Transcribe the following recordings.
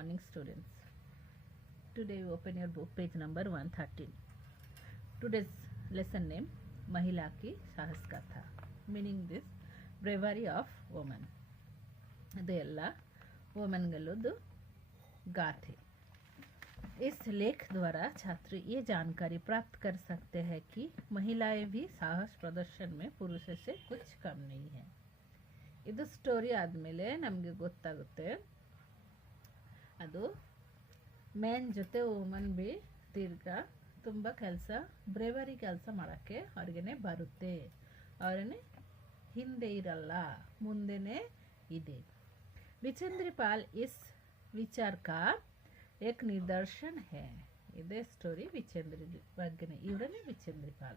morning, students. Today you open your book, page number 113. Today's lesson name, Mahila ki Sahas Katha, meaning this bravery of woman. ಇದೆಲ್ಲ वोमनಗಳದ್ದು गाथे. इस लेख द्वारा छात्र ये जानकारी प्राप्त कर सकते हैं कि महिलाएं भी साहस प्रदर्शन में पुरुषों से कुछ कम नहीं है. ಇದು ಸ್ಟೋರಿ ಆದಮೇಲೆ ನಮಗೆ ಗೊತ್ತಾಗುತ್ತೆ ಅದು ಮ್ಯಾನ್ ಜೊತೆ ವುಮನ್ ಬಿ ತಿರ್ಗಾ ತುಂಬ ಕೆಲಸ ಬ್ರೇವರಿ ಕೆಲಸ ಮಾಡೋಕ್ಕೆ ಅವ್ರಿಗೇ ಬರುತ್ತೆ, ಅವ್ರನ್ನೇ ಹಿಂದೆ ಇರಲ್ಲ, ಮುಂದೆನೇ ಇದೆ. विचेंद्री पाल इस विचार का एक निदर्शन है. इधे स्टोरी विचेंद्री बग्गने इवरने विचेंद्री पाल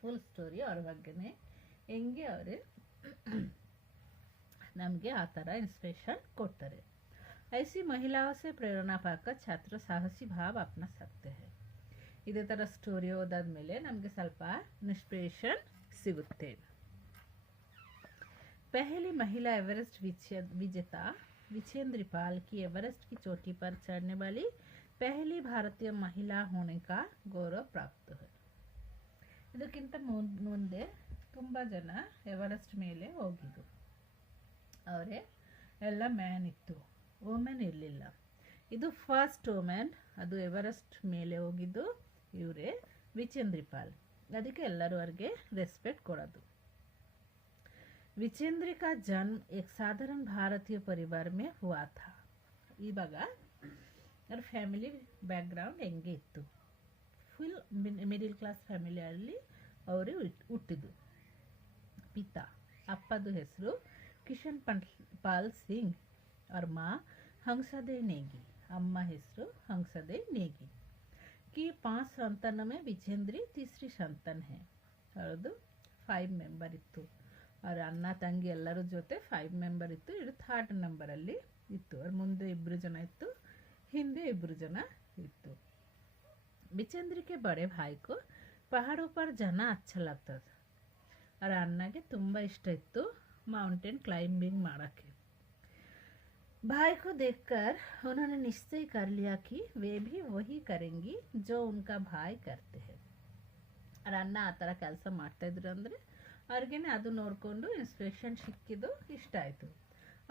फुल स्टोरी और बग्गने ಹೆಂಗೆ ಅವರು ನಮಗೆ ಆ ಥರ ಇನ್ಸ್ಪಿರೇಷನ್ ಕೊಡ್ತಾರೆ. ऐसी महिलाओं से प्रेरणा पाकर छात्र साहसी भाव अपना सकते हैं. ಇದೇ ಥರ ಸ್ಟೋರಿ ಓದಾದ್ಮೇಲೆ ನಮಗೆ ಸ್ವಲ್ಪ ಇನ್ಸ್ಪಿರೇಷನ್ ಸಿಗುತ್ತೆ. पहली महिला एवरेस्ट विजेता विचेंद्री पाल की एवरेस्ट की चोटी पर चढ़ने वाली पहली भारतीय महिला होने का गौरव प्राप्त है. ಇದಕ್ಕಿಂತ ಮುಂದೆ ತುಂಬ ಜನ ಎವರೆಸ್ಟ್ ಮೇಲೆ ಹೋಗಿದ್ದು, ಅವರೇ ಎಲ್ಲ ಮ್ಯಾನ್ ಇತ್ತು, ವುಮೆನ್ ಇರಲಿಲ್ಲ. ಇದು ಫಸ್ಟ್ ವುಮೆನ್ ಅದು ಎವರೆಸ್ಟ್ ಮೇಲೆ ಹೋಗಿದ್ದು ಇವರೇ ವಿಚೇಂದ್ರಿ ಪಾಲ್. ಅದಕ್ಕೆ ಎಲ್ಲರೂ ಅವ್ರಿಗೆ ರೆಸ್ಪೆಕ್ಟ್ ಕೊಡೋದು. विचेंद्री का जन्म एक साधारण भारतीय परिवार में हुआ था. इवाग और फैमिली बैकग्राउंड ಹೆಂಗೆ ಇತ್ತು, ಫುಲ್ ಮಿಡಲ್ ಕ್ಲಾಸ್ ಫ್ಯಾಮಿಲಿಯಲ್ಲಿ ಅವರು ಹುಟ್ಟಿದ್ದು. ಪಿತಾ ಅಪ್ಪದು ಹೆಸರು ಕಿಶನ್ ಪಾಲ್ ಸಿಂಗ್ और माँ हंसादेवी नेगी. अम्मा ಹೆಸರು हंसादेवी नेगी. की 5 संतानों में विचेंद्री तीसरी संतान है. ಅವ್ರದ್ದು 5 ಮೆಂಬರ್ ಇತ್ತು. ಅವ್ರ ಅಣ್ಣ ತಂಗಿ ಎಲ್ಲರ ಜೊತೆ 5 ಮೆಂಬರ್ ಇತ್ತು. ಇದು 3rd ನಂಬರಲ್ಲಿ ಇತ್ತು. ಅವ್ರ ಮುಂದೆ 2 ಜನ ಇತ್ತು, ಹಿಂದೆ 2 ಜನ ಇತ್ತು. विचेंद्री के बड़े भाई को पहाड़ों पर जाना अच्छा लगता था. ಅವ್ರ ಅಣ್ಣಗೆ ತುಂಬ ಇಷ್ಟ ಇತ್ತು माउंटेन क्लाइंबिंग ಮಾಡೋಕ್ಕೆ. भाई को देखकर उन्होंने निश्चय कर लिया कि वे भी वही करेंगी जो उनका भाई करते हैं. ಅವ್ರ ಅಣ್ಣ ಆ ಥರ ಕೆಲಸ ಮಾಡ್ತಾಯಿದ್ರು ಅಂದರೆ ಅವ್ರಿಗೇನೆ ಅದು ನೋಡಿಕೊಂಡು ಇನ್ಸ್ಪಿರೇಷನ್ ಸಿಕ್ಕಿದ್ದು, ಇಷ್ಟ ಆಯಿತು.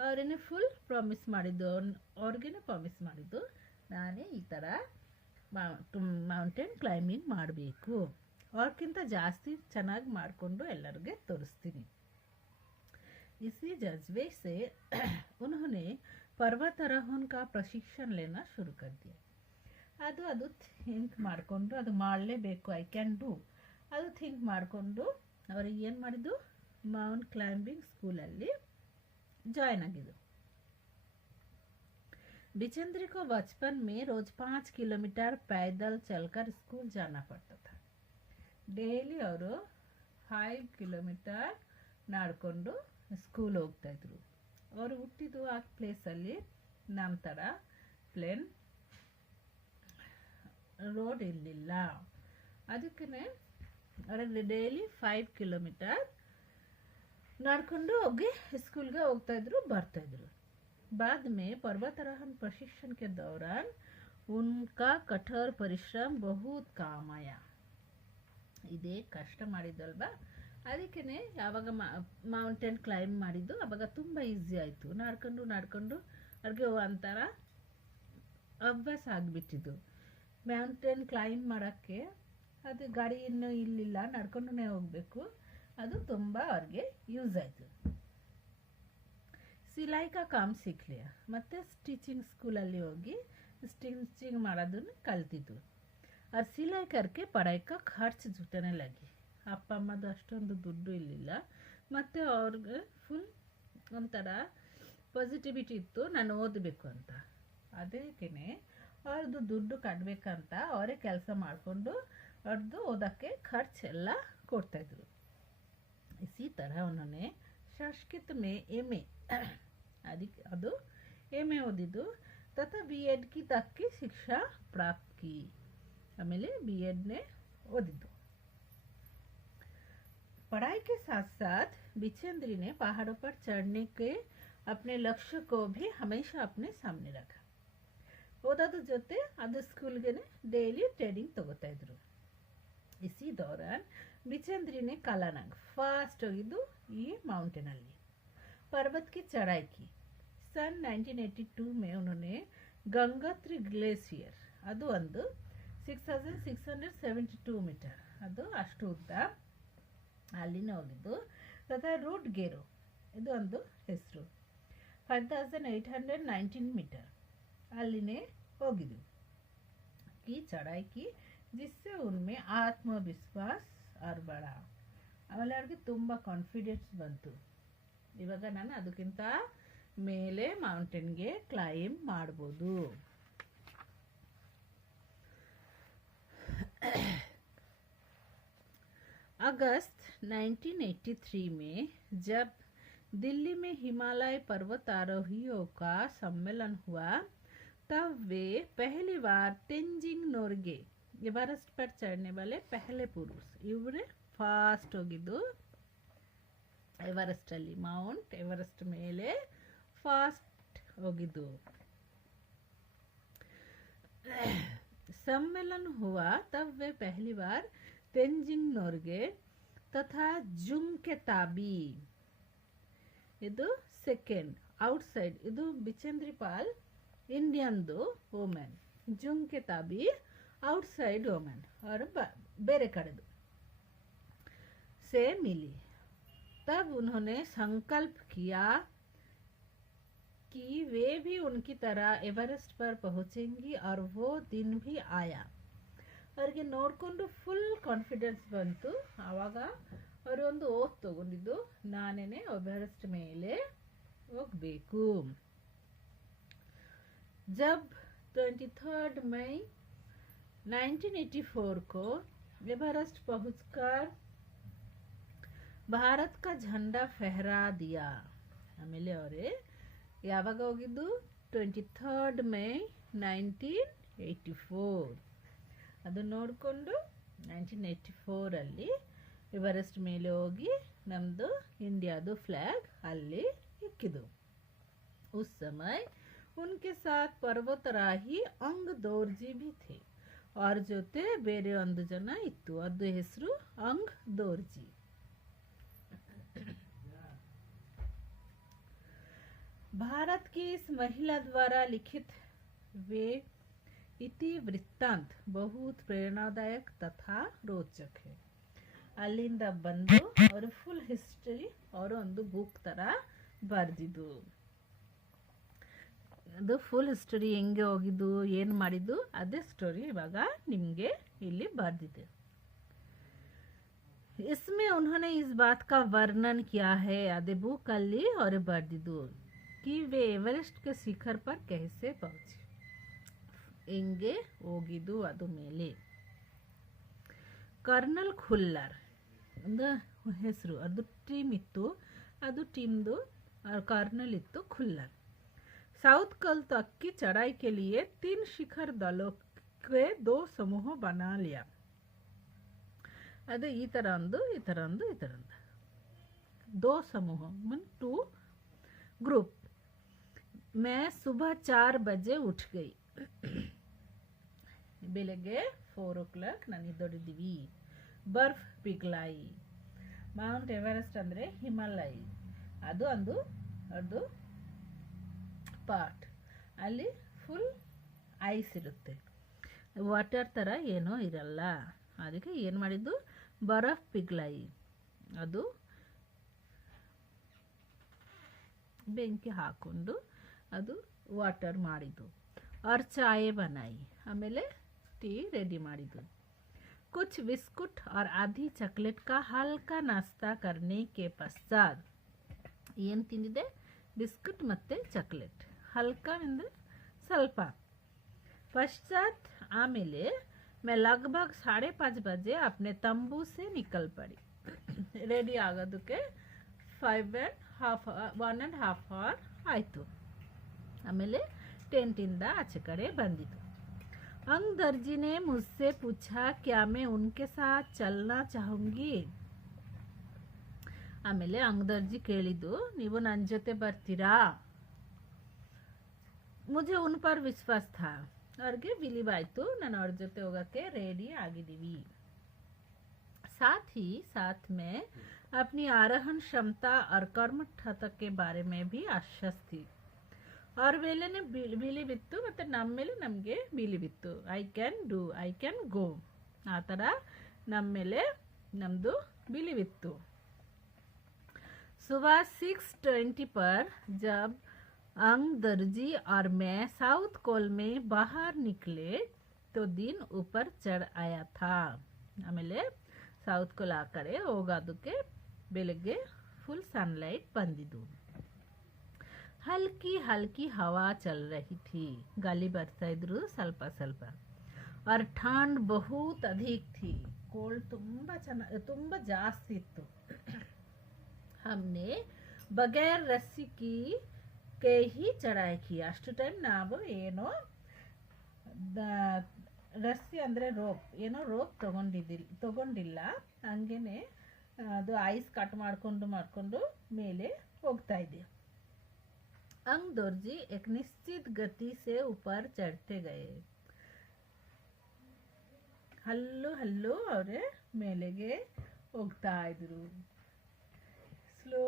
ಅವರೇನೆ ಫುಲ್ ಪ್ರಾಮಿಸ್ ಮಾಡಿದ್ದು, ಅವ್ರಿಗೇನೆ ಪ್ರಾಮಿಸ್ ಮಾಡಿದ್ದು, ನಾನೇ ಈ ಥರ ಮೌಂಟೇನ್ ಕ್ಲೈಂಬಿಂಗ್ ಮಾಡಬೇಕು, ಅವ್ರಿಗಿಂತ ಜಾಸ್ತಿ ಚೆನ್ನಾಗಿ ಮಾಡಿಕೊಂಡು ಎಲ್ಲರಿಗೆ ತೋರಿಸ್ತೀನಿ. इसी जज्बे से उन्होंने पर्वतारोहण का प्रशिक्षण लेना शुरू कर दिया. ಅದು ಥಿಂಕ್ ಮಾಡಿಕೊಂಡು ಅದು ಮಾಡಲೇಬೇಕು, ಐ ಕ್ಯಾನ್ ಡೂ ಅದು ಥಿಂಕ್ ಮಾಡಿಕೊಂಡು ಅವರು ಏನು ಮಾಡಿದ್ದು, ಮೌಂಟ್ ಕ್ಲೈಂಬಿಂಗ್ ಸ್ಕೂಲಲ್ಲಿ ಜಾಯ್ನ್ ಆಗಿದ್ದು. विचेंद्री को बचपन में रोज 5 किलोमीटर पैदल चलकर स्कूल जाना पड़ता था. ಡೈಲಿ ಅವರು 5 ಕಿಲೋಮೀಟರ್ ನಡ್ಕೊಂಡು ಸ್ಕೂಲ್ ಹೋಗ್ತಾ ಇದ್ರು. ಅವರು ಹುಟ್ಟಿದ್ದು ಆ ಪ್ಲೇಸಲ್ಲಿ ನಮ್ಮ ಥರ ಪ್ಲೇನ್ ರೋಡ್ ಇರಲಿಲ್ಲ. ಅದಕ್ಕೇ ಅವ್ರಿಗೆ ಡೈಲಿ 5 किलोमीटर नड़कोंडु होगी स्कूल गे होग्ता इद्रु ಬರ್ತಾ ಇದ್ರು. बाद में पर्वतारोहण प्रशिक्षण के दौरान उनका कठोर परिश्रम बहुत काम आया. ಇದೇ ಕಷ್ಟ ಮಾಡಿದ್ದಲ್ವಾ, ಅದಕ್ಕೇ ಯಾವಾಗ ಮೌಂಟೇನ್ ಕ್ಲೈಂಬ್ ಮಾಡಿದ್ದು ಅವಾಗ ತುಂಬ ಈಸಿ ಆಯಿತು. ನಡ್ಕೊಂಡು ಅವ್ರಿಗೆ ಒಂಥರ ಅಭ್ಯಾಸ ಆಗಿಬಿಟ್ಟಿದ್ದು. ಮೌಂಟೇನ್ ಕ್ಲೈಂಬ್ ಮಾಡೋಕ್ಕೆ ಅದು ಗಾಡಿ ಇನ್ನೂ ಇಲ್ಲಿಲ್ಲ, ನಡ್ಕೊಂಡೇ ಹೋಗಬೇಕು, ಅದು ತುಂಬ ಅವ್ರಿಗೆ ಯೂಸ್ ಆಯಿತು. ಸಿಲಾಯಿ ಕಾ ಕಾಮ್ ಸಿಕ್ ಲಿಯಾ. ಮತ್ತು ಸ್ಟಿಚಿಂಗ್ ಸ್ಕೂಲಲ್ಲಿ ಹೋಗಿ ಸ್ಟಿಚಿಂಗ್ ಮಾಡೋದನ್ನು ಕಲ್ತಿದ್ದು. ಅದು ಸಿಲಾಯಿ ಕರ್ಕೆ ಪಢಾಯಿ ಕಾ ಖರ್ಚು ಜುಟನೆ ಲಗಿ. ಅಪ್ಪ ಅಮ್ಮದು ಅಷ್ಟೊಂದು ದುಡ್ಡು ಇರಲಿಲ್ಲ, ಮತ್ತು ಅವ್ರಿಗೆ ಫುಲ್ ಒಂಥರ ಪಾಸಿಟಿವಿಟಿ ಇತ್ತು, ನಾನು ಓದಬೇಕು ಅಂತ. ಅದಕ್ಕೇ ಅವ್ರದ್ದು ದುಡ್ಡು ಕಟ್ಟಬೇಕಂತ ಅವರೇ ಕೆಲಸ ಮಾಡಿಕೊಂಡು ಅವ್ರದ್ದು ಓದೋಕ್ಕೆ ಖರ್ಚೆಲ್ಲ ಕೊಡ್ತಾಯಿದ್ರು. इसी तरह उन्होंने संस्कृत में MA ಅದು MA ಓದಿದ್ದು तथा B.Ed की तक की शिक्षा प्राप्त की. ಆಮೇಲೆ B.Edನೇ ಓದಿದ್ದು. पढ़ाई के साथ साथ विचेंद्री ने पहाड़ों पर चढ़ने के अपने लक्ष्य को भी हमेशा अपने सामने रखा. ಓದೋದ್ರ ಜೊತೆ ಅದು ಸ್ಕೂಲ್ಗೆ ಡೈಲಿ ಟ್ರೈನಿಂಗ್ ತಗೋತಾ ಇದ್ರು. इसी दौरान बिचेंद्री ने कालानग फास्ट होगिದ್ದು ಈ माउंटेन ಅಲ್ಲಿ पर्वत की चढ़ाई की. सन 1982 में उन्होंने गंगोत्री ग्लेशियर ಅದು ಒಂದು 6672 ಮೀಟರ್ ಅದು ಅಷ್ಟು ಉದ್ದ ಅಲ್ಲಿನೇ ಹೋಗಿದ್ದು. ತಥಾ ರೂಟ್ ಗೇರೋ ಇದು ಒಂದು ಹೆಸರು 5819 ಮೀಟರ್ ಅಲ್ಲಿನೇ ಹೋಗಿದ್ದು. की चढ़ाई की जिससे उनमें आत्मविश्वास और बढ़ा. ಆಮೇಲೆ ಅವ್ರಿಗೆ ತುಂಬ ಕಾನ್ಫಿಡೆನ್ಸ್ ಬಂತು. ಇವಾಗ ನಾನು ಅದಕ್ಕಿಂತ ಮೇಲೆ ಮೌಂಟೇನ್ಗೆ ಕ್ಲೈಂಬ್ ಮಾಡ್ಬೋದು. अगस्त 1983 में जब दिल्ली में हिमालय पर्वतारोहियों का सम्मेलन हुआ तब वे पहली बार तेंजिंग नोर्गे एवरेस्ट पर चढ़ने वाले पहले पुरुष. ಇವರೇ ಫಾಸ್ಟ್ ಹೋಗಿದ್ದು एवरेस्ट ಅಲ್ಲಿ माउंट एवरेस्ट ಮೇಲೆ ಫಾಸ್ಟ್ ಹೋಗಿದ್ದು. सम्मेलन हुआ तब वे पहली बार तेंजिंग नोर्गे तथा जुंके ताबी ಇದು ಸೆಕೆಂಡ್ ಔಟ್ಸೈಡ್ ಇದು ಬಿಚೇಂದ್ರಿ ಪಾಲ್ ಇಂಡಿಯನ್ದು ವುಮೆನ್ ಜುಂಕೆ ತಾಬಿ आउटसाइड वोमेन और बेरे कड़ेदु से मिली. तब उन्होंने संकल्प किया कि वे भी उनकी तरह एवरेस्ट पर पहुंचेंगी और वो दिन भी आया. ಅವರಿಗೆ ನೋಡಿಕೊಂಡು ಫುಲ್ ಕಾನ್ಫಿಡೆನ್ಸ್ ಬಂತು. ಆವಾಗ ಅವರು ಒಂದು ಓತ್ ತಗೊಂಡಿದ್ದು ನಾನೇನೆ ಎವರೆಸ್ಟ್ ಮೇಲೆ ಹೋಗಬೇಕು. जब 23 मई 1984 को एवरेस्ट पहुंचकर भारत का झंडा फहरा दिया. ಆಮೇಲೆ ಅವರೇ ಯಾವಾಗ ಹೋಗಿದ್ದು 23 ಮೇ 1984 ಅದು ನೋಡಿಕೊಂಡು 1984 ಅಲ್ಲಿ ಎವರೆಸ್ಟ್ ಮೇಲೆ ಹೋಗಿ ನಮ್ಮದು ಇಂಡಿಯಾದು ಫ್ಲ್ಯಾಗ್ ಅಲ್ಲಿ ಇಕ್ಕಿದ್ದು. उस समय उनके साथ पर्वतराही अंग दोर्जी भी थे और ಜೊತೆ ಬೇರೆ ಒಂದು ಜನ ಇತ್ತು. ಅದು ಹೆಸರು अंग दोर्जी. भारत की इस महिला द्वारा लिखित वे इति वृत्तांत बहुत प्रेरणादायक तथा रोचक है. ಅಲ್ಲಿಂದ ಬಂದು ಅವರು ಫುಲ್ ಹಿಸ್ಟರಿ ಅವರು ಒಂದು ಬುಕ್ ತರ ಬರೆದಿದ್ದು. ಅದು ಫುಲ್ ಹಿಸ್ಟರಿ ಹೆಂಗೆ ಹೋಗಿದ್ದು ಏನು ಮಾಡಿದ್ದು ಅದೇ ಸ್ಟೋರಿ ಇವಾಗ ನಿಮಗೆ ಇಲ್ಲಿ ಬರೆದಿದೆ. इसमें उन्होंने इस बात का वर्णन किया है अदे बुक ಅಲ್ಲಿ ಅವರು ಬರೆದಿದ್ದು कि वे एवरेस्ट के शिखर पर कैसे पहुंचे ಹೆಂಗೆ ಹೋಗಿದ್ದು ಅದು ಮೇಲೆ. कर्नल खुल्लर ಒಂದು ಹೆಸರು ಅದು ಟೀಮ್ ಇತ್ತು. ಅದು ಟೀಮ್ದು कर्नल ಇತ್ತು खुल्लर. साउथ कल तक की चढ़ाई के लिए 3 शिखर दलों के 2 समूह बना लिया. ಅದು ಈ ತರ ಒಂದು ಈ ತರ ಒಂದು ಈ ತರ ಒಂದು 2 समूह मीन 2 ग्रुप. मैं सुबह 4 बजे उठ गई. ಬೆಳಗ್ಗೆ 4 o'clock ನಾನು ಎದ್ದೊಡಿದ್ವಿ. ಬರ್ಫ್ ಪಿಗ್ಲಾಯಿ ಮೌಂಟ್ ಎವರೆಸ್ಟ್ ಅಂದರೆ ಹಿಮಾಲಯ ಅದು ಒಂದು ಅದು ಪಾರ್ಟ್ ಅಲ್ಲಿ ಫುಲ್ ಐಸ್ ಇರುತ್ತೆ. ವಾಟರ್ ಥರ ಏನೂ ಇರಲ್ಲ. ಅದಕ್ಕೆ ಏನು ಮಾಡಿದ್ದು ಬರಫ್ ಪಿಗ್ಲಾಯಿ ಅದು ಬೆಂಕಿ ಹಾಕ್ಕೊಂಡು ಅದು ವಾಟರ್ ಮಾಡಿದ್ದು. और चाय बनाई ಆಮೇಲೆ ಟೀ ರೆಡಿ ಮಾಡಿದ್ದು. कुछ बिस्कुट और आधी चॉकलेट का हल्का नाश्ता करने के पश्चात ಏನು ತಿಂದಿದೆ ಬಿಸ್ಕುಟ್ ಮತ್ತು ಚಾಕ್ಲೇಟ್ हल्का ಅಂದರೆ ಸ್ವಲ್ಪ. पश्चात आमेले मैं लगभग 5:30 बजे अपने तंबू से निकल पड़ी. रेडी आಗೋದಕ್ಕೆ 1.5 hour ಆಯಿತು. ಆಮೇಲೆ ಟೆಂಟಿಂದ ಆಚೆ ಕಡೆ ಬಂದಿದ್ದು. अंग दर्जी ने मुझसे पूछा क्या मैं उनके साथ चलना चाहूँगी. ಆಮೇಲೆ ಅಂಗದರ್ಜಿ ಕೇಳಿದ್ದು, ನೀವು ನನ್ನ ಜೊತೆ ಬರ್ತೀರಾ? ಮುझे उन पर विश्वास था. ಅವ್ರಿಗೆ ಬಿಲೀವ್ ಆಯಿತು, ನಾನು ಅವ್ರ ಜೊತೆ ಹೋಗೋಕ್ಕೆ ರೆಡಿ ಆಗಿದ್ದೀವಿ. साथ ही साथ में अपनी आरोहण क्षमता और कर्मठता के बारे में भी आश्वस्त थी. ಅವ್ರ ಮೇಲೇನೆ ಬಿಲೀವಿತ್ತು ಮತ್ತು ನಮ್ಮ ಮೇಲೆ ನಮಗೆ ಬಿಲೀವಿತ್ತು. ಐ ಕ್ಯಾನ್ ಗೋ ಆ ಥರ ನಮ್ಮ ಮೇಲೆ ನಮ್ಮದು ಬಿಲೀವಿತ್ತು. सुबह 6:20 पर जब अंगदर्जी और मैं साउथ कोल में बाहर निकले तो दिन ऊपर चढ़ आया था. ಆಮೇಲೆ ಸೌತ್ ಕೋಲ್ ಆ ಕಡೆ ಹೋಗೋದಕ್ಕೆ ಬೆಳಗ್ಗೆ ಫುಲ್ ಸನ್ಲೈಟ್ ಬಂದಿದ್ದು. हल्की हल्की हवा चल रही थी. ಗಾಳಿ ಬರ್ತಾ ಇದ್ರು ಸ್ವಲ್ಪ ಸ್ವಲ್ಪ. और ठंड बहुत अधिक थी. ಕೋಲ್ಡ್ ತುಂಬ ಜಾಸ್ತಿ ಇತ್ತು. हमने बगैर रस्सी के ही चढ़ाई की. ಅಷ್ಟು ಟೈಮ್ ನಾವು ಏನೋ ರಸ್ಸಿ ಅಂದರೆ ರೋಪ್ ತಗೊಂಡಿಲ್ಲ. ಹಂಗೇನೆ ಅದು ಐಸ್ ಕಟ್ ಮಾಡಿಕೊಂಡು ಮೇಲೆ ಹೋಗ್ತಾ ಇದೆ. अंगदर्जी एक निश्चित गति से ऊपर चढ़ते गए. ಹಲ್ಲು ಅವರೇ ಮೇಲೆಗೆ ಹೋಗ್ತಾ ಇದ್ರು. ಸ್ಲೋ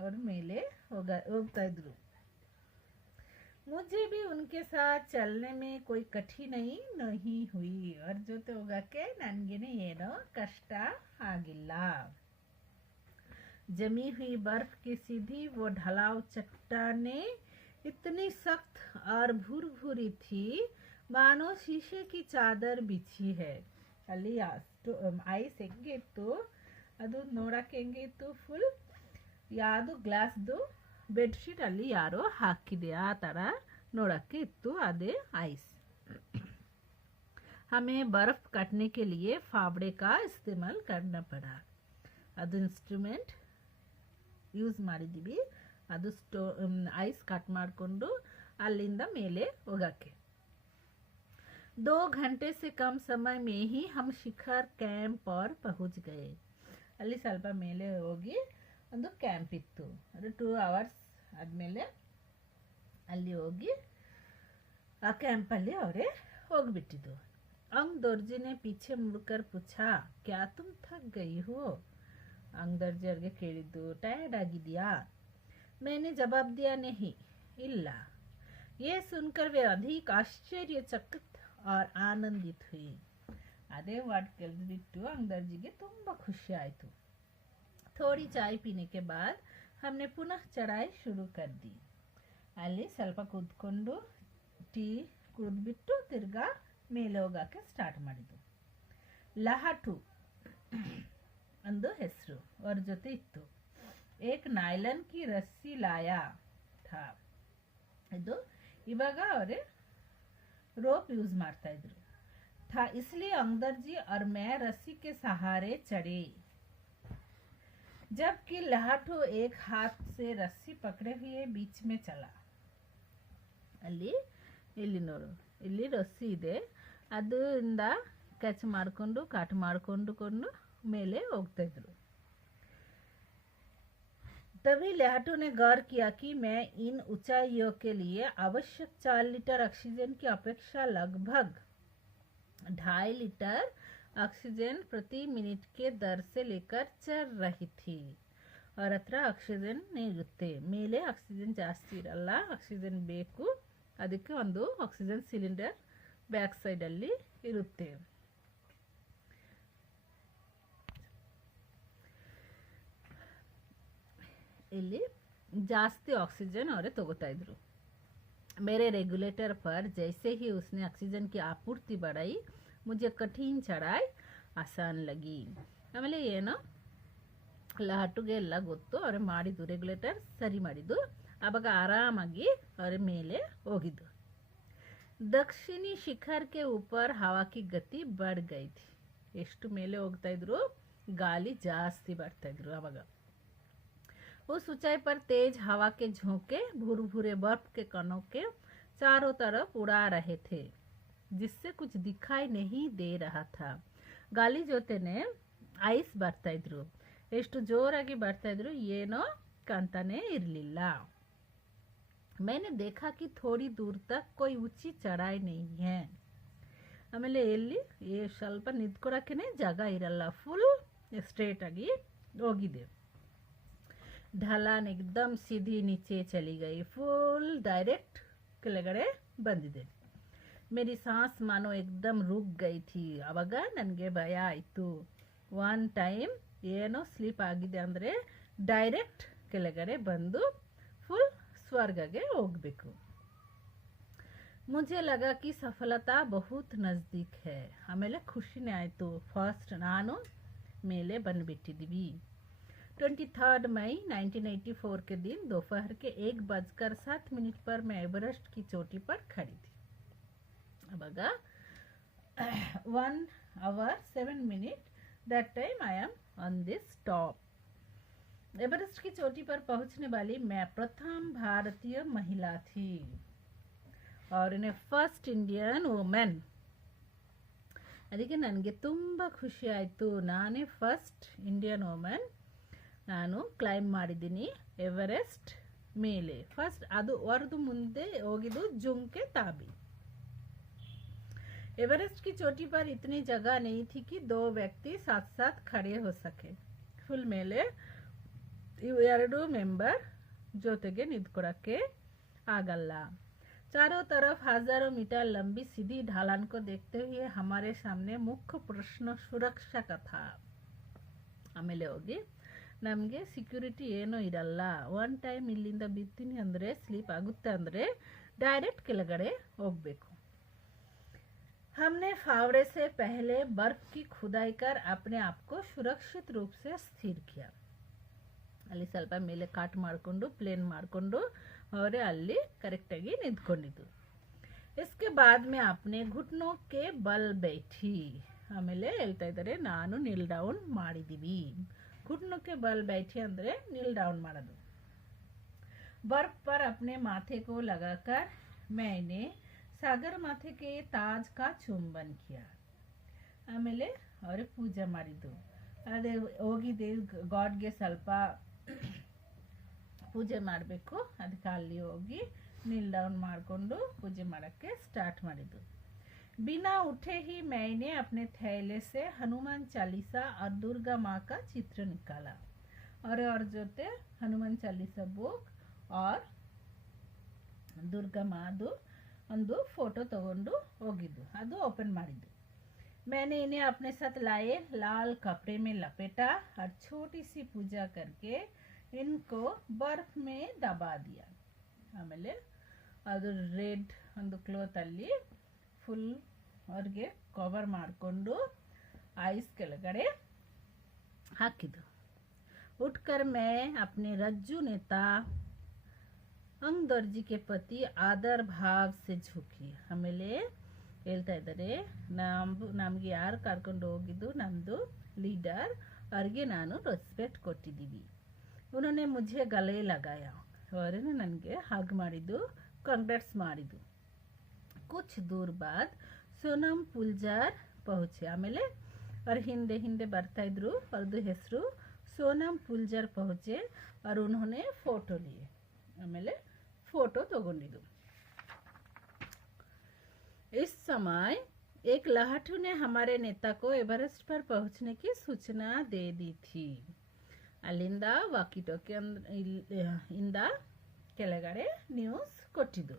ಅವ್ರ ಮೇಲೆ ಹೋಗ್ತಾ ಇದ್ರು. मुझे भी उनके साथ चलने में कोई कठिनाई नहीं हुई. ಅವ್ರ ಜೊತೆ ಹೋಗಕ್ಕೆ ನನಗೇನೆ ಏನೋ ಕಷ್ಟ ಆಗಿಲ್ಲ. जमी हुई बर्फ की सीधी वो ढलाव चट्टाने इतनी सख्त और भूरी थी मानो शीशे की चादर बिछी है. ಅಲ್ಲಿ ಐಸ್ ಹೆಂಗೆ ಇತ್ತು, ಅದು ನೋಡಕ್ಕೆ ಹೆಂಗೆ ಇತ್ತು, ಫುಲ್ ಯಾವುದು ಗ್ಲಾಸ್ದು ಬೆಡ್ಶೀಟ್ ಅಲ್ಲಿ ಯಾರೋ ಹಾಕಿದೆ ಆ ಥರ ನೋಡಕ್ಕೆ ಇತ್ತು. ಅದೇ ಐಸ್. हमें बर्फ काटने के लिए फावड़े का इस्तेमाल करना पड़ा. ಅದು ಇನ್ಸ್ಟ್ರೂಮೆಂಟ್ ಯೂಸ್ ಮಾಡಿದ್ದೀವಿ. ಅದು ಐಸ್ ಕಟ್ ಮಾಡಿಕೊಂಡು ಅಲ್ಲಿಂದ ಮೇಲೆ ಹೋಗಕ್ಕೆ. 2 घंटे से कम समय में ही हम शिखर कैंप पर पहुंच गए. ಅಲ್ಲಿ ಸ್ವಲ್ಪ ಮೇಲೆ ಹೋಗಿ ಒಂದು ಕ್ಯಾಂಪ್ ಇತ್ತು. ಅದು 2 hours ಆದಮೇಲೆ ಅಲ್ಲಿ ಹೋಗಿ ಆ ಕ್ಯಾಂಪಲ್ಲಿ ಅವರೇ ಹೋಗ್ಬಿಟ್ಟಿದ್ದು. अंगदर्जी ने पीछे मुड़कर पूछा, क्या तुम थक गई हो? अंगदर्जी ಅವ್ರಿಗೆ ಕೇಳಿದ್ದು, ಟಯರ್ಡ್ ಆಗಿದೆಯಾ? मैंने जवाब दिया नहीं, ಇಲ್ಲ. ये सुनकर वे अधिक आश्चर्यचकित और आनंदित हुई. ಅದೇ ವರ್ಡ್ ಕೇಳಿಬಿಟ್ಟು अंगदर्जीಗೆ ತುಂಬ ಖುಷಿ ಆಯಿತು. थोड़ी चाय पीने के बाद हमने पुनः चढ़ाई शुरू कर दी. ಅಲ್ಲಿ ಸ್ವಲ್ಪ ಕುತ್ಕೊಂಡು ಟೀ ಕುಡಿದ್ಬಿಟ್ಟು ತಿರ್ಗಾ ಮೇಲೆ ಹೋಗಕ್ಕೆ ಸ್ಟಾರ್ಟ್ ಮಾಡಿದ್ದು. ಲಹಾಟು ಒಂದು ಹೆಸರು ಅವ್ರ ಜೊತೆ ಇತ್ತು. ಏಕ್ ನೈಲನ್ ಕಿ ರಸ್ಸಿ ಲಾಯಾ ಥಾ. ಇದು ಇವಾಗ ಅವರೇ ರೋಪ್ ಯೂಸ್ ಮಾಡ್ತಾ ಇದ್ರು. था इसलिए अंगदर्जी और मैं रस्सी के सहारे चढ़े, जबकि लहाटू एक हाथ से रस्सी पकड़े हुए बीच में चला. ಅಲ್ಲಿ ಇಲ್ಲಿ ನೋಡು, ಇಲ್ಲಿ ರಸ್ಸಿ ಇದೆ, ಅದರಿಂದ ಕ್ಯಾಚ್ ಮಾಡಿಕೊಂಡು ಕಾಟ್ ಮಾಡಿಕೊಂಡು ಮೇಲೆ ಹೋಗ್ತಾ ಇದ್ರು. तभी लहाटू ने गौर किया कि मैं इन ऊंचाइयों के लिए आवश्यक 4 लीटर ऑक्सीजन की अपेक्षा लगभग 2.5 लीटर ऑक्सीजन प्रति मिनट के दर से लेकर चल रही थी. ಅವ್ರ ಹತ್ರ ಆಕ್ಸಿಜನ್ ಇರುತ್ತೆ, ಮೇಲೆ ಆಕ್ಸಿಜನ್ ಜಾಸ್ತಿ ಇರಲ್ಲ. ಆಕ್ಸಿಜನ್ ಬೇಕು, ಅದಕ್ಕೆ ಒಂದು ಆಕ್ಸಿಜನ್ ಸಿಲಿಂಡರ್ ಬ್ಯಾಕ್ ಸೈಡಲ್ಲಿ ಇರುತ್ತೆ. ಇಲ್ಲಿ ಜಾಸ್ತಿ ಆಕ್ಸಿಜನ್ ಅವರೇ ತಗೋತಾ ಇದ್ರು. मेरे रेगुलेटर पर जैसे ही उसने ऑक्सीजन की आपूर्ति बढ़ाई मुझे कठिन चढ़ाई आसान लगी. ಆಮೇಲೆ ಏನೋ ಲಹಾಟುಗೆ ಎಲ್ಲ ಗೊತ್ತು, ಅವರೇ ಮಾಡಿದ್ದು, ರೆಗ್ಯುಲೇಟರ್ ಸರಿ ಮಾಡಿದ್ದು. ಆವಾಗ ಆರಾಮಾಗಿ ಅವರ ಮೇಲೆ ಹೋಗಿದ್ದು. दक्षिणी शिखर के ऊपर हवा की गति बढ़ गई थी. ಎಷ್ಟು ಮೇಲೆ ಹೋಗ್ತಾ ಇದ್ರು, ಗಾಳಿ ಜಾಸ್ತಿ ಬರ್ತಾ ಇದ್ರು. ಆವಾಗ उस ऊंचाई पर तेज हवा के झोंके भूरे बर्फ के कणों के चारों तरफ उड़ा रहे थे, जिससे कुछ दिखाई नहीं दे रहा था. ಗಾಳಿ ಜೊತೆನೆ ಐಸ್ ಬರ್ತಾ ಇದ್ರು. ಎಷ್ಟು ಜೋರಾಗಿ ಬರ್ತಾ ಇದ್ರು ಏನೋ ಕಾಣ್ತಾನೆ ಇರಲಿಲ್ಲ. मैंने देखा कि थोड़ी दूर तक कोई ऊंची चढ़ाई नहीं है. ಆಮೇಲೆ ಎಲ್ಲಿ ಸ್ವಲ್ಪ ನಿಂತ್ಕೊಳಕ್ಕೆ ಜಾಗ ಇರಲ್ಲ, ಫುಲ್ ಸ್ಟ್ರೇಟ್ ಆಗಿ ಹೋಗಿದೆ. ढलान एकदम सीधी नीचे चली गई, फुल डायरेक्ट ಕೆಳಗಡೆ ಬಂದಿದೆ. मेरी सांस मानो एकदम रुक गई थी. ಆವಾಗ ನನಗೆ ಭಯ ಆಯಿತು. ಒನ್ ಟೈಮ್ ಏನೋ ಸ್ಲೀಪ್ ಆಗಿದೆ ಅಂದರೆ ಡೈರೆಕ್ಟ್ ಕೆಳಗಡೆ ಬಂದು ಫುಲ್ ಸ್ವರ್ಗಗೆ ಹೋಗಬೇಕು. मुझे लगा कि सफलता बहुत नज़दीक है. ಆಮೇಲೆ ಖುಷಿನೇ ಆಯಿತು. ಫಸ್ಟ್ ನಾನು ಮೇಲೆ ಬಂದುಬಿಟ್ಟಿದ್ದೀವಿ. 23 मई 1984 के दिन दोपहर के 1:07 पर मैं एवरेस्ट की चोटी पर खड़ी थी. अब 1 hour 7 minutes that time I am on this top. Everest की चोटी पर पहुंचने वाली मैं प्रथम भारतीय महिला थी और इन्हें फर्स्ट इंडियन वुमेन. ಅದಕ್ಕೆ ನನಗೆ ತುಂಬ ಖುಷಿ ಆಯಿತು. ನಾನೇ ಫಸ್ಟ್ ಇಂಡಿಯನ್ ವುಮೆನ್, ನಾನು ಕ್ಲೈಂಬ್ ಮಾಡಿದ್ದೀನಿ ಎವರೆಸ್ಟ್ ಮೇಲೆ. ಫಸ್ಟ್ ಅದು ಹೊರದು ಮುಂದೆ ಹೋಗಿದ್ದು ಜುಮ್ಕೆ ताबी. एवरेस्ट की चोटी पर इतनी जगह नहीं थी कि 2 व्यक्ति साथ साथ खड़े हो सके. फुल ಮೇಲೆ ಎರಡು ಮೆಂಬರ್ ಜೊತೆಗೆ ನಿಂತ್ಕೊಳ್ಳೋಕ್ಕೆ ಆಗಲ್ಲ. चारों तरफ हजारों मीटर लंबी सीधी ढलान को देखते हुए हमारे सामने मुख्य प्रश्न सुरक्षा का था. ಆಮೇಲೆ ಹೋಗಿ ನಮಗೆ ಸೆಕ್ಯೂರಿಟಿ ಏನೂ ಇರಲ್ಲ. ಒನ್ ಟೈಮ್ ಇಲ್ಲಿಂದ ಬಿತ್ತೀನಿ ಅಂದರೆ ಸ್ಲೀಪ್ ಆಗುತ್ತೆ ಅಂದರೆ ಡೈರೆಕ್ಟ್ ಕೆಳಗಡೆ ಹೋಗಬೇಕು. हमने फावड़े से पहले बर्फ की खुदाई कर अपने आप को सुरक्षित रूप से स्थिर किया. ಅಲ್ಲಿ ಸ್ವಲ್ಪ ಮೇಲೆ ಕಾಟ್ ಮಾಡಿಕೊಂಡು ಪ್ಲೇನ್ ಮಾಡಿಕೊಂಡು ಅವರೇ ಅಲ್ಲಿ ಕರೆಕ್ಟಾಗಿ ನಿಂತ್ಕೊಂಡಿದ್ದು. इसके बाद में अपने घुटनों के बल बैठी. ಆಮೇಲೆ ಹೇಳ್ತಾ ಇದ್ದಾರೆ ನಾನು ನೀಲ್ ಡೌನ್ ಮಾಡಿದ್ದೀವಿ. घुटनों बल बैठी ಅಂದರೆ ನೀಲ್ ಡೌನ್ ಮಾಡೋದು. बर्फ पर अपने माथे को लगाकर मैंने सागर माथे के ताज का चुंबन किया. ಆಮೇಲೆ ಅವರು ಪೂಜೆ ಮಾಡಿದ್ದು. ಅದೇ ಹೋಗಿದ್ದೆ ಗಾಡ್ಗೆ ಸ್ವಲ್ಪ ಪೂಜೆ ಮಾಡಬೇಕು, ಅದಕ್ಕೆ ಅಲ್ಲಿ ಹೋಗಿ ನೀಲ್ ಡೌನ್ ಮಾಡಿಕೊಂಡು ಪೂಜೆ ಮಾಡೋಕ್ಕೆ ಸ್ಟಾರ್ಟ್ ಮಾಡಿದ್ದು. बिना उठे ही मैंने अपने थैले से हनुमान चालीसा और दुर्गा माँ का चित्र निकाला और जोते हनुमान चालीसा बुक और दुर्गा माँದು ಒಂದು ಫೋಟೋ ತಗೊಂಡು ಹೋಗಿದ್ದು. ಅದು ಓಪನ್ ಮಾಡಿದ್ದು. मैंने इन्हें अपने साथ लाए लाल कपड़े में लपेटा और छोटी सी पूजा करके इनको बर्फ में दबा दिया. ಆಮೇಲೆ ಅದು ರೆಡ್ ಒಂದು ಕ್ಲೋತಲ್ಲಿ ಫುಲ್ ಅವ್ರಿಗೆ ಕವರ್ ಮಾಡಿಕೊಂಡು ಐಸ್ ಕೆಳಗಡೆ ಹಾಕಿದ್ದು. उठकर मैं अपने रज्जू नेता अंग दर्जी के प्रति आदर भाव से झुकी. ಆಮೇಲೆ ಹೇಳ್ತಾ ಇದ್ದಾರೆ ನಮಗೆ ಯಾರು ಕರ್ಕೊಂಡು ಹೋಗಿದ್ದು ನಮ್ಮದು ಲೀಡರ್, ಅವ್ರಿಗೆ ನಾನು ರೆಸ್ಪೆಕ್ಟ್ ಕೊಟ್ಟಿದ್ದೀವಿ. उन्होंने मुझे गले लगाया. ಅವರನ್ನು ನನಗೆ ಹಗ್ ಮಾಡಿದ್ದು, ಕಾಂಗ್ರೆಟ್ಸ್ ಮಾಡಿದ್ದು. कुछ दूर बाद सोनम पुलजार पहुँचे. ಆಮೇಲೆ ಅವ್ರ ಹಿಂದೆ ಹಿಂದೆ ಬರ್ತಾ ಇದ್ರು. ಅವ್ರದ್ದು ಹೆಸರು सोनम पुलजार पहुँचे और उन्होंने फोटो लिए. ಆಮೇಲೆ फोटो तಗೊಂಡಿದ್ದು. इस समय एक लहाटू ने हमारे नेता को एवरेस्ट पर पहुंचने की सूचना दे दी थी. ಅಲ್ಲಿಂದ ವಾಕಿ ಟೋಕಿ ಇಂದ ಕೆಳಗಡೆ ನ್ಯೂಸ್ ಕೊಟ್ಟಿದ್ದು.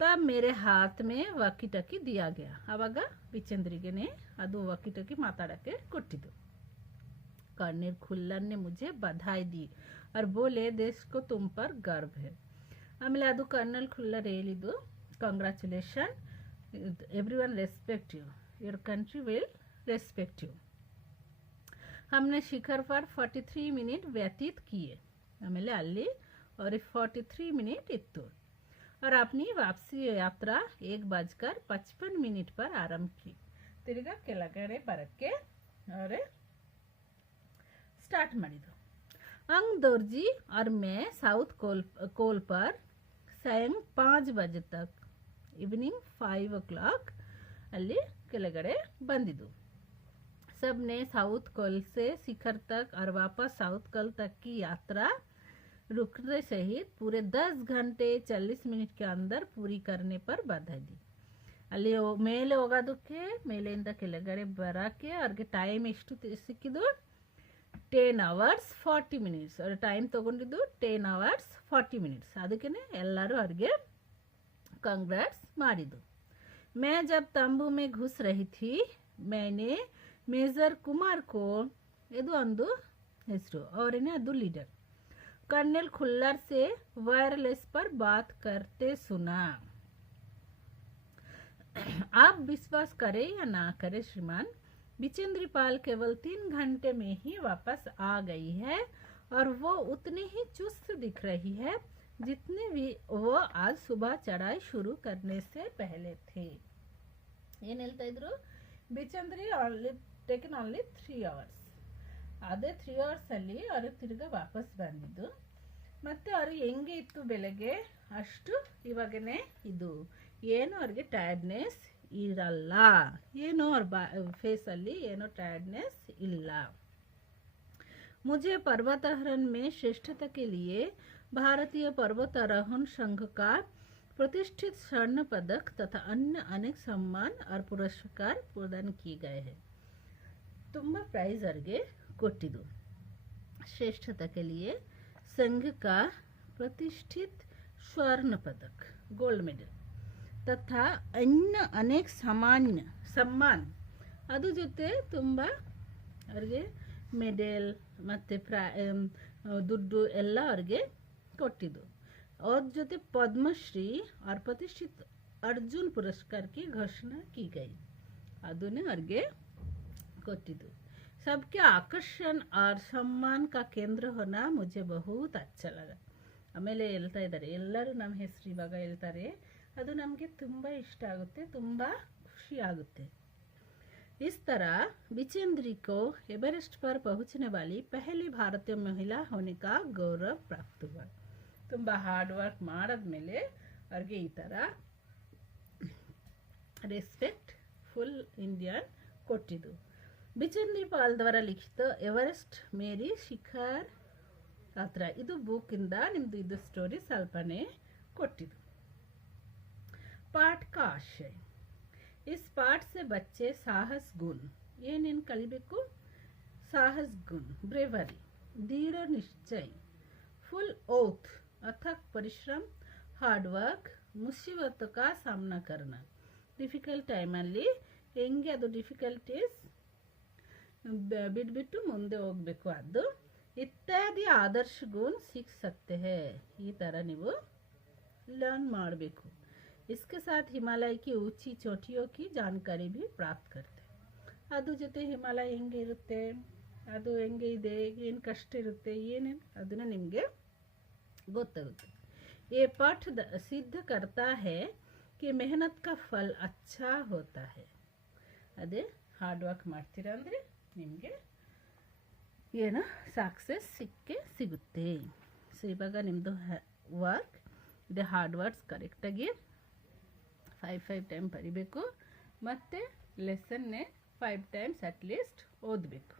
तब मेरे हाथ में वाकी टकी दिया गया. ಆವಾಗ ವಿಚೇಂದ್ರಿಗೆನೆ ಅದು ವಾಕಿ ಟೋಕಿ ಮಾತಾಡಕ್ಕೆ ಕೊಟ್ಟಿದ್ದು. कर्नल खुल्लन ने मुझे बधाई दी और बोले देश को तुम पर गर्व है. ಆಮೇಲೆ ಅದು कर्नल खुल्लर ಹೇಳಿದ್ದು, congratulation, everyone respect you, your country will respect you. हमने शिखर पर 43 मिनट व्यतीत किए. ಆಮೇಲೆ ಅಲ್ಲಿ और 43 मिनट इತ್ತು. और अपनी वापसी यात्रा 1:55 पर आरंभ की. ತಿರ್ಗಾ ಕೆಳಗಡೆ ಬರಕ್ಕೆ ಅವರೇ स्टार्ट ಮಾಡಿದ್ರು. अंग दर्जी और मैं साउथ कोल पर सायं 5 बजे तक इवनिंग 5 o'clock ಅಲ್ಲಿ ಕೆಳಗಡೆ ಬಂದಿದ್ದು. सबने साउथ कोल से शिखर तक और वापस साउथ कोल तक की यात्रा रुकने सहित पूरे 10 घंटे 40 मिनट के अंदर पूरी करने पर बधाई दी. ಅಲ್ಲಿ ಮೇಲೆ ಹೋಗೋದಕ್ಕೆ ಮೇಲೆಯಿಂದ ಕೆಳಗಡೆ ಬರೋಕ್ಕೆ ಅವ್ರಿಗೆ ಟೈಮ್ ಎಷ್ಟು ಸಿಕ್ಕಿದ್ದು 10 hours 40 minutes. ಅವ್ರ ಟೈಮ್ ತೊಗೊಂಡಿದ್ದು 10 hours 40 minutes. ಅದಕ್ಕೆ ಎಲ್ಲರೂ ಅವ್ರಿಗೆ ಕಂಗ್ರಾಟ್ಸ್ ಮಾಡಿದ್ದು. मैं जब तंबू में घुस रही थी मैंने मेजर कुमार को ಇದು ಒಂದು ಹೆಸರು ಅವರೇನೆ ಅದು ಲೀಡರ್ कर्नल खुल्लर से वायरलेस पर बात करते सुना. आप विश्वास करें या ना करें श्रीमान, बिचेंद्री पाल केवल 3 घंटे में ही वापस आ गई है और वो उतनी ही चुस्त दिख रही है जितनी भी वो आज सुबह चढ़ाई शुरू करने से पहले थे. ಏನು ಹೇಳ್ತಾ ಇದ್ರು, ಬಿಚಂದ್ರಿ ಟೇಕನ್ ಓನ್ಲಿ 3 hours. ಅದೇ 3 hours ಅಲ್ಲಿ ಅವರು ತಿರ್ಗಾ ವಾಪಸ್ ಬಂದಿದ್ದು. ಮತ್ತೆ ಅವ್ರಿಗೆ ಹೆಂಗೆ ಇತ್ತು ಬೆಳಗ್ಗೆ ಅಷ್ಟು ಇವಾಗನೇ ಇದು ಏನು ಅವ್ರಿಗೆ ಟಯರ್ಡ್ನೆಸ್ ಇರಲ್ಲ, ಏನೋ ಅವ್ರ ಫೇಸಲ್ಲಿ ಏನೋ ಟಯರ್ಡ್ನೆಸ್ ಇಲ್ಲ. मुझे पर्वतारोहण में श्रेष्ठता के लिए भारतीय पर्वतारोहण संघ का प्रतिष्ठित स्वर्ण पदक तथा अन्य अनेक सम्मान और पुरस्कार प्रदान किए गए हैं. ತುಂಬ ಪ್ರೈಸ್ ಅವ್ರಿಗೆ ಕೊಟ್ಟಿದ್ದು. श्रेष्ठता के लिए संघ का प्रतिष्ठित स्वर्ण पदक गोल्ड मेडल तथा अन्य अनेक सम्मान ಅದು ಜೊತೆ ತುಂಬ ಅವ್ರಿಗೆ ಮೆಡಲ್ ಮತ್ತು ದುಡ್ಡು ಎಲ್ಲ ಅವ್ರಿಗೆ ಕೊಟ್ಟಿದ್ದು. और ಜೊತೆ पद्मश्री और प्रतिष्ठित अर्जुन पुरस्कार की घोषणा की गई. ಅದನ್ನೇ ಅವ್ರಿಗೆ ಕೊಟ್ಟಿದ್ದು. सबके आकर्षण और सम्मान का केंद्र होना मुझे बहुत अच्छा लगा. ಆಮೇಲೆ ಹೇಳ್ತಾ ಇದ್ದಾರೆ, ಎಲ್ಲರೂ ನಮ್ಮ ಹೆಸರು ಇವಾಗ ಹೇಳ್ತಾರೆ, ಅದು ನಮಗೆ ತುಂಬ ಇಷ್ಟ ಆಗುತ್ತೆ, ತುಂಬ ಖುಷಿ ಆಗುತ್ತೆ. इस तरह बिचेंद्री को एवरेस्ट पर पहुंचने वाली पहली भारतीय महिला होने का गौरव प्राप्त हुआ. ತುಂಬ ಹಾರ್ಡ್ ವರ್ಕ್ ಮಾಡಿದ್ಮೇಲೆ ಅವ್ರಿಗೆ ಈ ಥರ ರೆಸ್ಪೆಕ್ಟ್ ಫುಲ್ ಇಂಡಿಯನ್ ಕೊಟ್ಟಿದ್ದು. ಬಿಚೇಂದ್ರಿ ಪಾಲ್ ದ್ವಾರ ಲಿಖಿತ ಎವರೆಸ್ಟ್ ಮೇರಿ ಶಿಖರ್ ಹತ್ರ, ಇದು ಬುಕ್ಕಿಂದ ನಿಮ್ಮದು ಇದು ಸ್ಟೋರಿ ಸ್ವಲ್ಪನೇ ಕೊಟ್ಟಿದ್ದು. ಪಾಠ का आशय, इस पाठ से बच्चे साहस गुण ಏನೇನು ಕಲಿಬೇಕು, साहस गुण, ब्रेवरी, दृढ़ निश्चय, फुल ओथ, अथक परिश्रम, हार्ड वर्क, मुसीबतों का सामना करना, डिफिकल्ट ಟೈಮಲ್ಲಿ ಹೆಂಗೆ ಅದು ಡಿಫಿಕಲ್ಟೀಸ್ ಬಿಟ್ಬಿಟ್ಟು ಮುಂದೆ ಹೋಗಬೇಕು, ಅದು ಇತ್ಯಾದಿ ಆದರ್ಶ ಗುಣ सीख सकते हैं. ಈ ಥರ ನೀವು ಲರ್ನ್ ಮಾಡಬೇಕು. इसके साथ हिमालय की ऊंची चोटियों की जानकारी भी प्राप्त करते हैं. ಅದು ಜೊತೆ ಹಿಮಾಲಯ ಹೆಂಗೆ ಇರುತ್ತೆ, ಅದು ಹೆಂಗೆ ಇದೆ, ಏನು ಕಷ್ಟ ಇರುತ್ತೆ, ಏನೇನು ಅದನ್ನು ನಿಮಗೆ ಗೊತ್ತಾಗುತ್ತೆ. ये पाठ सिद्ध करता है कि मेहनत का फल अच्छा होता है. ಅದೇ ಹಾರ್ಡ್ ವರ್ಕ್ ಮಾಡ್ತೀರಾ ಅಂದರೆ ನಿಮಗೆ ಏನೋ ಸಕ್ಸಸ್ ಸಿಗುತ್ತೆ. ಸೊ ಇವಾಗ ನಿಮ್ಮದು ವರ್ಕ್ ಇದೆ, ಹಾರ್ಡ್ ವರ್ಕ್ಸ್ ಕರೆಕ್ಟಾಗಿ 5 ಟೈಮ್ ಬರಿಬೇಕು ಮತ್ತು ಲೆಸನ್ನೇ 5 times ಅಟ್ಲೀಸ್ಟ್ ಓದಬೇಕು.